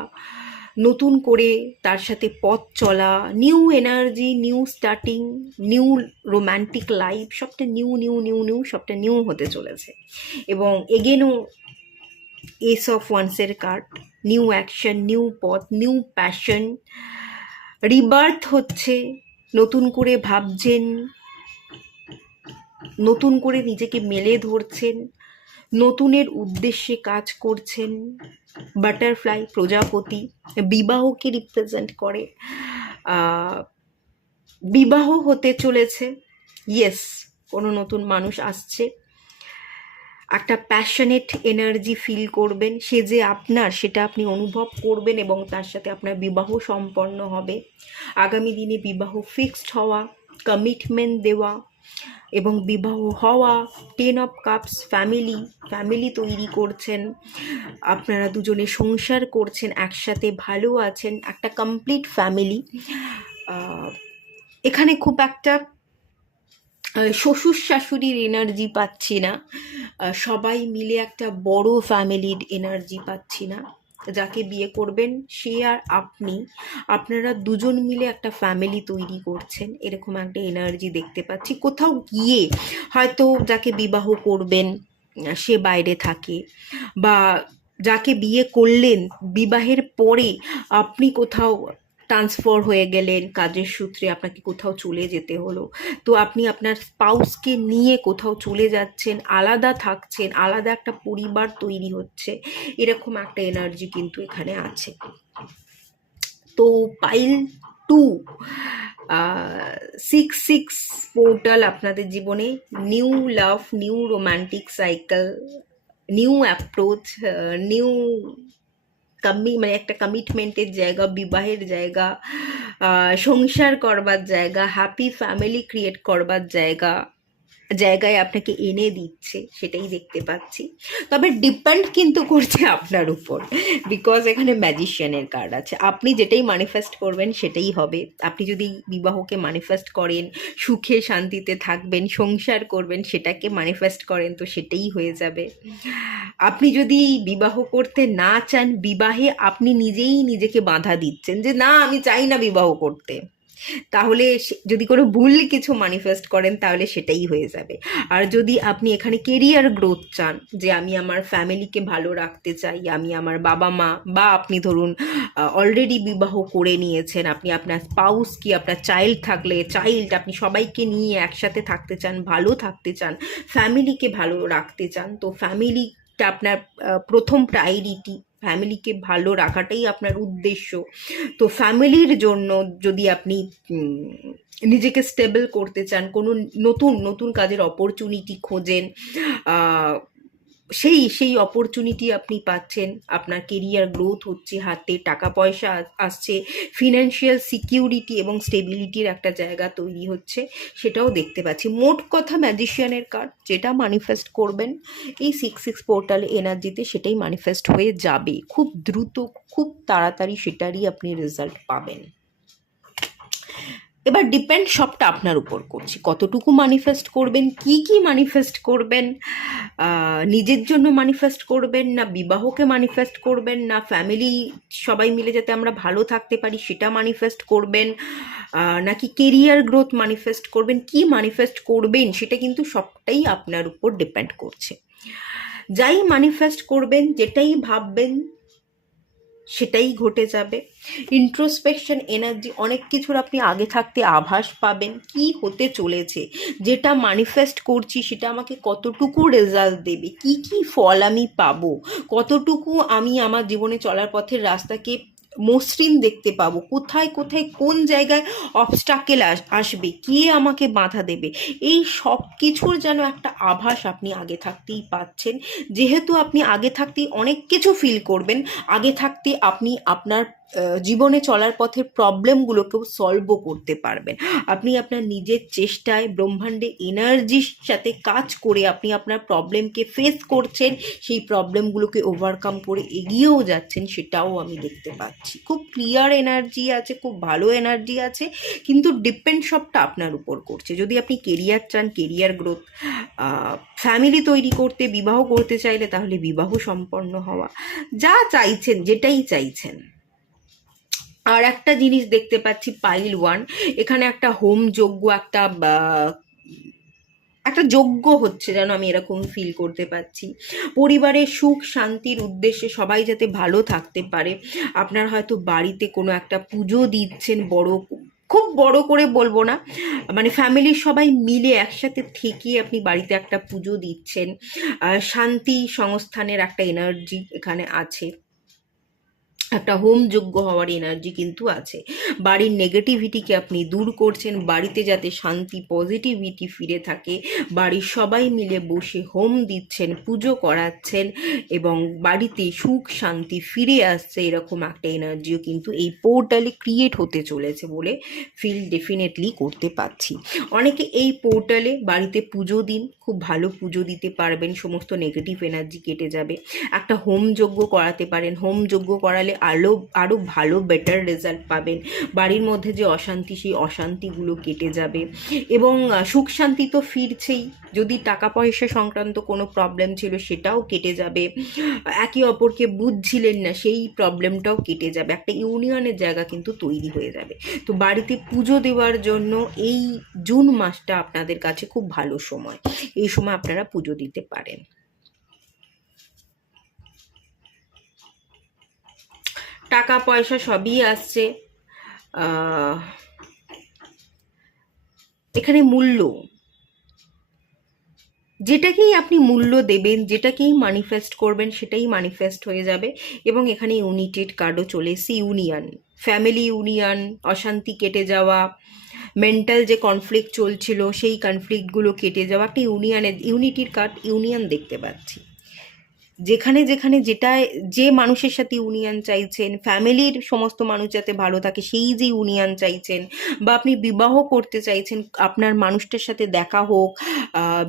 নতুন করে তার সাথে পথ চলা, new energy, new starting, new romantic life, সবটা নিউ নিউ নিউ নিউ সবটা নিউ হতে চলেছে। এবং এগেনও এস অফ ওয়ান্সের কার্ড, নিউ অ্যাকশন, নিউ পথ, নিউ প্যাশন, রিবার্থ হচ্ছে, নতুন করে ভাবছেন, নতুন করে নিজেকে মেলে ধরছেন, নতুনের উদ্দেশ্যে কাজ করছেন। বাটারফ্লাই, প্রজাপতি বিবাহকে রিপ্রেজেন্ট করে, বিবাহ হতে চলেছে। ইয়েস, কোনো নতুন মানুষ আসছে, একটা প্যাশনেট এনার্জি ফিল করবেন, সে যে আপনার সেটা আপনি অনুভব করবেন এবং তার সাথে আপনার বিবাহ সম্পন্ন হবে। আগামী দিনে বিবাহ ফিক্সড হওয়া, কমিটমেন্ট দেওয়া এবং বিবাহ হওয়া। 10 অফ কাপস, ফ্যামিলি তৈরি করছেন, আপনারা দুজনে সংসার করছেন, একসাথে ভালো আছেন, একটা কমপ্লিট ফ্যামিলি। এখানে খুব একটা শ্বশুর শাশুড়ির এনার্জি পাচ্ছি না, সবাই মিলে একটা বড় ফ্যামিলির এনার্জি পাচ্ছি না। যাকে বিয়ে করবেন সে আর আপনি, আপনারা দুজন মিলে একটা ফ্যামিলি তৈরি করছেন, এরকম একটা এনার্জি দেখতে পাচ্ছি। কোথাও গিয়ে হয়তো যাকে বিবাহ করবেন সে বাইরে থাকে, বা যাকে বিয়ে করলেন বিবাহের পরে আপনি কোথাও ট্রান্সফার হয়ে গেলেন, কাজের সূত্রে আপনাকে কোথাও চলে যেতে হলো, তো আপনি আপনার স্পাউসকে নিয়ে কোথাও চলে যাচ্ছেন, আলাদা থাকছেন, আলাদা একটা পরিবার তৈরি হচ্ছে, এরকম একটা এনার্জি কিন্তু এখানে আছে। তো পাইল 2, 6-6 পোর্টাল আপনাদের জীবনে, নিউ লাভ, new romantic cycle, new approach, new মানে একটা কমিটমেন্টের জায়গা, বিবাহের জায়গা, সংসার করবার জায়গা, হ্যাপি ফ্যামিলি ক্রিয়েট করবার জায়গায় আপনাকে এনে দিচ্ছে, সেটাই দেখতে পাচ্ছি। তবে ডিপেন্ড কিন্তু করছে আপনার উপর, বিকজ এখানে ম্যাজিশিয়ানের কার্ড আছে। আপনি যেটাই ম্যানিফেস্ট করবেন সেটাই হবে। আপনি যদি বিবাহকে ম্যানিফেস্ট করেন, সুখে শান্তিতে থাকবেন, সংসার করবেন, সেটাকে ম্যানিফেস্ট করেন, তো সেটাই হয়ে যাবে। আপনি যদি বিবাহ করতে না চান, বিবাহে আপনি নিজেই নিজেকে বাধা দিচ্ছেন যে না আমি চাই না বিবাহ করতে, তাহলে যদি কোনো ভুল কিছু ম্যানিফেস্ট করেন তাহলে সেটাই হয়ে যাবে। আর যদি আপনি এখানে কেরিয়ার গ্রোথ চান, যে আমি আমার ফ্যামিলিকে ভালো রাখতে চাই, আমি আমার বাবা মা, বা আপনি ধরুন অলরেডি বিবাহ করে নিয়েছেন, আপনি আপনার স্পাউস কি, আপনার চাইল্ড থাকলে চাইল্ড, আপনি সবাইকে নিয়ে একসাথে থাকতে চান, ভালো থাকতে চান, ফ্যামিলিকে ভালো রাখতে চান, তো ফ্যামিলিটা আপনার প্রথম প্রায়োরিটি, ফ্যামিলিকে ভালো রাখাটাই আপনার উদ্দেশ্য। তো ফ্যামিলির জন্য যদি আপনি নিজেকে স্টেবল করতে চান, কোনো নতুন নতুন কাজের অপরচুনিটি খোঁজেন, সেই অপরচুনিটি আপনি পাচ্ছেন, আপনার কেরিয়ার গ্রোথ হচ্ছে, হাতে টাকা পয়সা আসছে, ফিনান্সিয়াল সিকিউরিটি এবং স্টেবিলিটির একটা জায়গা তৈরি হচ্ছে, সেটাও দেখতে পাচ্ছি। মোট কথা ম্যাজিশিয়ানের কার্ড, যেটা ম্যানিফেস্ট করবেন এই 6-6 পোর্টাল এনার্জিতে, সেটাই ম্যানিফেস্ট হয়ে যাবে খুব দ্রুত, খুব তাড়াতাড়ি সেটারই আপনি রেজাল্ট পাবেন। এবার ডিপেন্ড সবটা আপনার উপর করছি, কতটুকু ম্যানিফেস্ট করবেন, কি কি ম্যানিফেস্ট করবেন, নিজের জন্য ম্যানিফেস্ট করবেন, না বিবাহকে ম্যানিফেস্ট করবেন, না ফ্যামিলি সবাই মিলে যাতে আমরা ভালো থাকতে পারি সেটা ম্যানিফেস্ট করবেন, নাকি কেরিয়ার গ্রোথ ম্যানিফেস্ট করবেন, কি ম্যানিফেস্ট করবেন সেটা কিন্তু সবটাই আপনার উপর ডিপেন্ড করছে। যাই ম্যানিফেস্ট করবেন, যেটাই ভাববেন সেটাই ঘটে যাবে। ইন্ট্রোস্পেকশন এনার্জি, অনেক কিছুর আপনি আগে থাকতে আভাস পাবেন, কি হতে চলেছে, যেটা ম্যানিফেস্ট করছি সেটা আমাকে কতটুকু রেজাল্ট দেবে, কি কি ফল আমি পাবো, কতটুকু আমি আমার জীবনে চলার পথের রাস্তাকে মসৃণ দেখতে পাবো, কোথায় কোথায় কোন জায়গায় অবস্টাকেল আসবে, কে আমাকে বাধা দেবে, এই সব কিছুর যেন একটা আভাস আপনি আগে থাকতেই পাচ্ছেন। যেহেতু আপনি আগে থাকতেই অনেক কিছু ফিল করবেন, আগে থাকতে আপনি আপনার জীবনে চলার পথের প্রবলেমগুলোকেও সলভও করতে পারবেন। আপনি আপনার নিজের চেষ্টায় ব্রহ্মাণ্ডে এনার্জির সাথে কাজ করে আপনি আপনার প্রবলেমকে ফেস করছেন, সেই প্রবলেমগুলোকে ওভারকাম করে এগিয়েও যাচ্ছেন, সেটাও আমি দেখতে পাচ্ছি। খুব ক্লিয়ার এনার্জি আছে, খুব ভালো এনার্জি আছে, কিন্তু ডিপেন্ড সবটা আপনার উপর করছে। যদি আপনি কেরিয়ার চান, কেরিয়ার গ্রোথ, ফ্যামিলি তৈরি করতে, বিবাহ করতে চাইলে তাহলে বিবাহ সম্পন্ন হওয়া, যা চাইছেন, যেটাই চাইছেন। আর একটা জিনিস দেখতে পাচ্ছি পাইল 1, এখানে একটা হোম যজ্ঞ, একটা যজ্ঞ হচ্ছে যেন আমি এরকম ফিল করতে পাচ্ছি। পরিবারের সুখ শান্তির উদ্দেশ্যে সবাই যাতে ভালো থাকতে পারে, আপনার হয়তো বাড়িতে কোনো একটা পুজো দিচ্ছেন, বড়, খুব বড় করে বলবো না, মানে ফ্যামিলির সবাই মিলে একসাথে থেকে আপনি বাড়িতে একটা পুজো দিচ্ছেন। শান্তি সংস্থানের একটা এনার্জি এখানে আছে, একটা হোম যোগ্য হওয়ার এনার্জি কিন্তু আছে। বাড়ির নেগেটিভিটিকে আপনি দূর করছেন, বাড়িতে যাতে শান্তি পজিটিভিটি ফিরে থাকে, বাড়ির সবাই মিলে বসে হোম দিচ্ছেন, পুজো করাচ্ছেন, এবং বাড়িতে সুখ শান্তি ফিরে আসছে, এরকম একটা এনার্জিও কিন্তু এই পোর্টালে ক্রিয়েট হতে চলেছে বলে ফিল ডেফিনেটলি করতে পারছি। অনেকে এই পোর্টালে বাড়িতে পুজো দিন, খুব ভালো পুজো দিতে পারবেন, সমস্ত নেগেটিভ এনার্জি কেটে যাবে। একটা হোম যজ্ঞ করাতে পারেন, হোম যজ্ঞ করালে আরও ভালো বেটার রেজাল্ট পাবেন। বাড়ির মধ্যে যে অশান্তি, সেই অশান্তিগুলো কেটে যাবে, এবং সুখ শান্তি তো ফিরছেই। যদি টাকা পয়সা সংক্রান্ত কোনো প্রবলেম ছিল সেটাও কেটে যাবে, একে অপরকে বুঝছিলেন না সেই প্রবলেমটাও কেটে যাবে, একটা ইউনিয়নের জায়গা কিন্তু তৈরি হয়ে যাবে। তো বাড়িতে পুজো দেওয়ার জন্য এই জুন মাসটা আপনাদের কাছে খুব ভালো সময়, এই সময় আপনারা পুজো দিতে পারেন। টাকা পয়সা সবই আসছে। এখানে মূল্য, যেটাকেই আপনি মূল্য দেবেন, যেটাকেই ম্যানিফেস্ট করবেন, সেটাই ম্যানিফেস্ট হয়ে যাবে। এবং এখানে ইউনিটেড কার্ডও চলে এসেছে, ইউনিয়ন, ফ্যামিলি ইউনিয়ন, অশান্তি কেটে যাওয়া, মেন্টাল যে কনফ্লিক্ট চলছিল সেই কনফ্লিক্টগুলো কেটে যাওয়া, একটা ইউনিটির কার্ড, ইউনিয়ন দেখতে পাচ্ছি। যেখানে যেখানে যে মানুষের সাথে ইউনিয়ন চাইছেন, ফ্যামিলির সমস্ত মানুষ যাতে ভালো থাকে সেই যে ইউনিয়ন চাইছেন, বা আপনি বিবাহ করতে চাইছেন, আপনার মানুষটার সাথে দেখা হোক,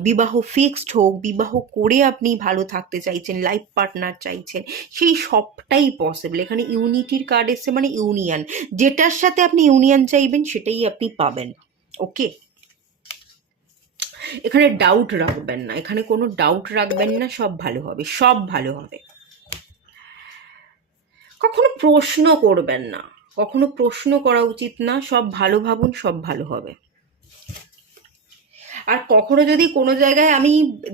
বিবাহ ফিক্সড হোক, বিবাহ করে আপনি ভালো থাকতে চাইছেন, লাইফ পার্টনার চাইছেন, সেই সবটাই পসিবল। এখানে ইউনিটির কার্ড এসছে, মানে ইউনিয়ন, যেটার সাথে আপনি ইউনিয়ন চাইবেন সেটাই আপনি পাবেন। ওকে, এখানে ডাউট রাখবেন না, এখানে কোনো ডাউট রাখবেন না, সব ভালো হবে, সব ভালো হবে। কখনো প্রশ্ন করবেন না, কখনো প্রশ্ন করা উচিত না, সব ভালো ভাবুন, সব ভালো হবে। আর কখনো যদি কোনো জায়গায় আমি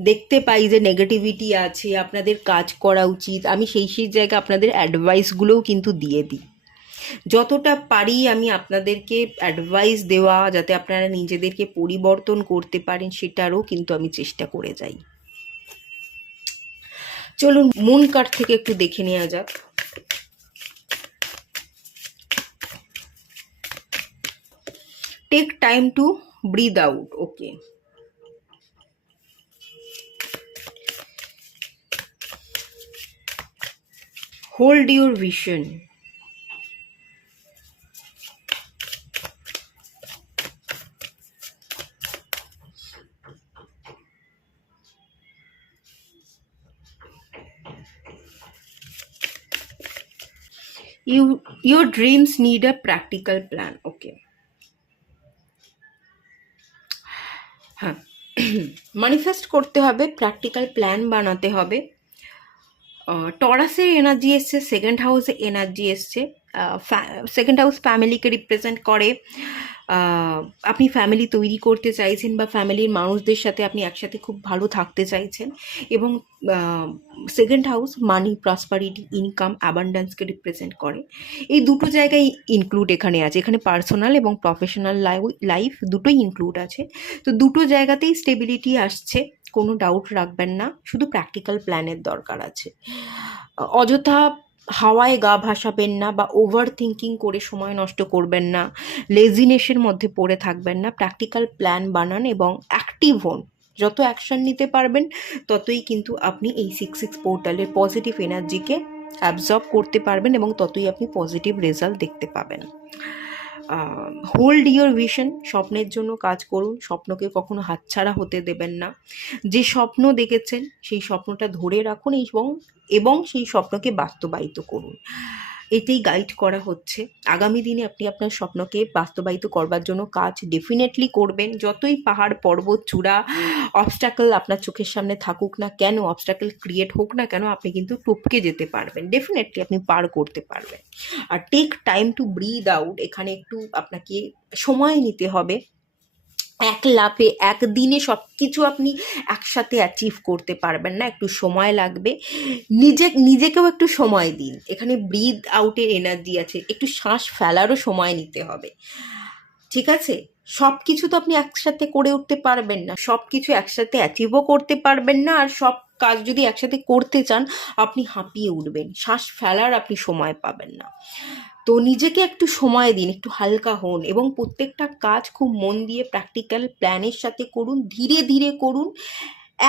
দেখতে পাই যে নেগেটিভিটি আছে, আপনাদের কাজ করা উচিত, আমি সেই জায়গায় আপনাদের অ্যাডভাইসগুলোও কিন্তু দিয়ে দিই। যতটা পারি আমি আপনাদেরকে অ্যাডভাইস দেওয়া, যাতে আপনারা নিজেদেরকে পরিবর্তন করতে পারেন, সেটারও কিন্তু আমি চেষ্টা করে যাই। চলুন মুন কার্ড থেকে একটু দেখে নেওয়া যাক। Take time to breathe out. Okay, hold your vision. Your dreams need a practical plan. Okay. হ্যাঁ, ম্যানিফেস্ট করতে হবে, প্র্যাকটিক্যাল প্ল্যান বানাতে হবে। টরাসের এনার্জি এসছে, সেকেন্ড হাউসে এনার্জি এসছে। সেকেন্ড হাউস ফ্যামিলিকে রিপ্রেজেন্ট করে। আপনি ফ্যামিলি তৈরি করতে চাইছেন, বা ফ্যামিলির মানুষদের সাথে আপনি একসাথে খুব ভালো থাকতে চাইছেন, এবং সেকেন্ড হাউস মানি, প্রসপারিটি, ইনকাম, অ্যাবান্ডেন্সকে রিপ্রেজেন্ট করে। এই দুটো জায়গায় ইনক্লুড এখানে আছে, এখানে পার্সোনাল এবং প্রফেশনাল লাইফ দুটোই ইনক্লুড আছে। তো দুটো জায়গাতেই স্টেবিলিটি আসছে, কোনো ডাউট রাখবেন না, শুধু প্র্যাকটিক্যাল প্ল্যানের দরকার আছে। অযথা হাওয়ায় গা ভাসাবেন না বা ওভার থিঙ্কিং করে সময় নষ্ট করবেন না, লেজিনেসের মধ্যে পড়ে থাকবেন না, প্র্যাকটিক্যাল প্ল্যান বানান এবং অ্যাক্টিভ হন। যত অ্যাকশন নিতে পারবেন ততই কিন্তু আপনি এই 6-6 পোর্টালের পজিটিভ এনার্জিকে অ্যাবজর্ব করতে পারবেন এবং ততই আপনি পজিটিভ রেজাল্ট দেখতে পাবেন। হোল্ড ইয়োর ভিশন, স্বপ্নের জন্য কাজ করুন, স্বপ্নকে কখনো হাতছাড়া হতে দেবেন না। যে স্বপ্ন দেখেছেন সেই স্বপ্নটা ধরে রাখুন এবং সেই স্বপ্নকে বাস্তবায়িত করুন। এটাই গাইড করা হচ্ছে। আগামী দিনে আপনি আপনার স্বপ্নকে বাস্তবায়িত করবার জন্য কাজ ডেফিনেটলি করবেন। যতই পাহাড় পর্বত চূড়া অবস্ট্যাকল আপনার চোখের সামনে থাকুক না কেন, অবস্ট্যাকল ক্রিয়েট হোক না কেন, আপনি কিন্তু টপকে যেতে পারবেন, ডেফিনেটলি আপনি পার করতে পারবেন। আর take time to breathe out, এখানে একটু আপনাকে সময় নিতে হবে। এক লাফে একদিনে সব কিছু আপনি একসাথে অ্যাচিভ করতে পারবেন না, একটু সময় লাগবে। নিজেকেও একটু সময় দিন। এখানে ব্রিথ আউটের এনার্জি আছে, একটু শ্বাস ফেলারও সময় নিতে হবে, ঠিক আছে? সব কিছু তো আপনি একসাথে করে উঠতে পারবেন না, সব কিছু একসাথে অ্যাচিভও করতে পারবেন না, আর সব কাজ যদি একসাথে করতে চান আপনি হাঁপিয়ে উঠবেন, শ্বাস ফেলার আপনি সময় পাবেন না। তো নিজেকে একটু সময় দিন, একটু হালকা হন এবং প্রত্যেকটা কাজ খুব মন দিয়ে প্র্যাকটিক্যাল প্ল্যানের সাথে করুন, ধীরে ধীরে করুন।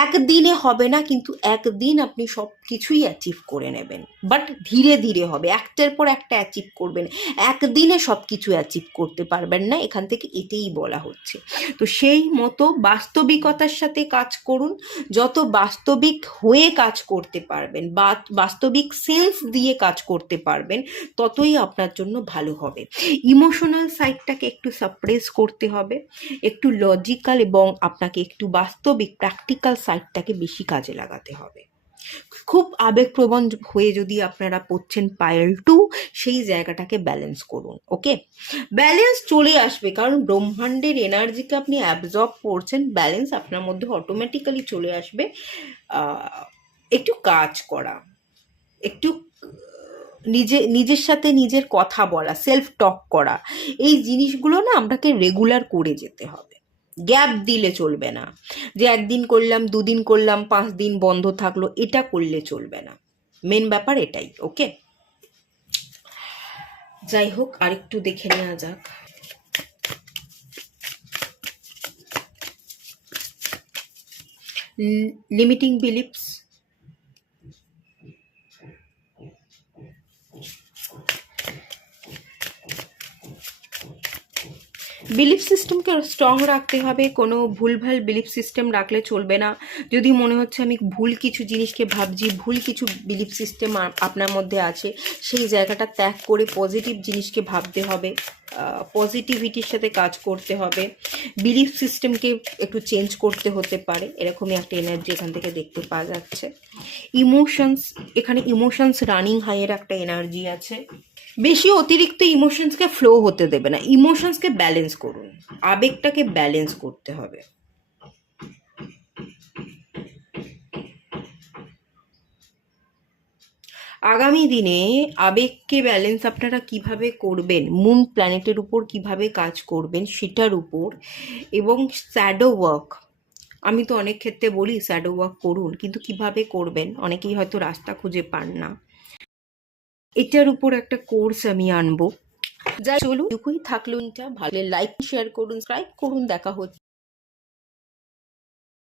একদিনে হবে না, কিন্তু একদিন আপনি সব কিছুই অ্যাচিভ করে নেবেন, বাট ধীরে ধীরে হবে, একটার পর একটা অ্যাচিভ করবেন। একদিনে সব কিছু অ্যাচিভ করতে পারবেন না, এখান থেকে এটাই বলা হচ্ছে। তো সেই মতো বাস্তবিকতার সাথে কাজ করুন। যত বাস্তবিক হয়ে কাজ করতে পারবেন বা বাস্তবিক সেন্স দিয়ে কাজ করতে পারবেন ততই আপনার জন্য ভালো হবে। ইমোশনাল সাইডটাকে একটু সাপ্রেস করতে হবে, একটু লজিক্যাল এবং আপনাকে একটু বাস্তবিক প্র্যাকটিক্যাল সাইডটাকে বেশি কাজে লাগাতে হবে। খুব আবেগপ্রবণ হয়ে যদি আপনারা পড়ছেন পাইল 2, সেই জায়গাটাকে ব্যালেন্স করুন। ওকে, ব্যালেন্স চলে আসবে, কারণ ব্রহ্মাণ্ডের এনার্জিকে আপনি অ্যাবজর্ব করছেন, ব্যালেন্স আপনার মধ্যে অটোমেটিক্যালি চলে আসবে। একটু কাজ করা, একটু নিজের সাথে নিজের কথা বলা, সেলফ টক করা, এই জিনিসগুলো না আপনাকে রেগুলার করে যেতে হবে। গ্যাপ দিলে চলবে না, যে একদিন করলাম, দুদিন করলাম, 5 দিন বন্ধ থাকলো, এটা করলে চলবে না। মেন ব্যাপার এটাই। ওকে, যাই হোক, আরেকটু দেখে নেওয়া যাক। লিমিটিং বিলিফস, বিলিফ সিস্টেমকে স্ট্রং রাখতে হবে, কোনো ভুলভাল বিলিফ সিস্টেম রাখলে চলবে না। যদি মনে হচ্ছে আমি ভুল কিছু জিনিসকে ভাবছি, ভুল কিছু বিলিফ সিস্টেম আপনার মধ্যে আছে, সেই জায়গাটা ত্যাগ করে পজিটিভ জিনিসকে ভাবতে হবে, পজিটিভিটির সাথে কাজ করতে হবে। বিলিফ সিস্টেমকে একটু চেঞ্জ করতে হতে পারে, এরকমই একটা এনার্জি এখান থেকে দেখতে পাওয়া যাচ্ছে। ইমোশনস, এখানে ইমোশনস রানিং হাইয়ের একটা এনার্জি আছে। বেশি অতিরিক্ত ইমোশনসকে ফ্লো হতে দেবে না, ইমোশনসকে ব্যালেন্স করুন, আবেগটাকে ব্যালেন্স করতে হবে। আগামী দিনে আবেগকে ব্যালেন্স আপনারা কিভাবে করবেন, মুন প্ল্যানেটের উপর কিভাবে কাজ করবেন সেটার উপর, এবং শ্যাডো ওয়ার্ক, আমি তো অনেক ক্ষেত্রে বলি শ্যাডো ওয়ার্ক করুন, কিন্তু কিভাবে করবেন অনেকেই হয়তো রাস্তা খুঁজে পান না, এটার উপর একটা কোর্স আমি আনবো। যাই চলুন, এটুকুই থাকলো। এটা ভালো লাইক শেয়ার করুন, সাবস্ক্রাইব করুন, দেখা হচ্ছে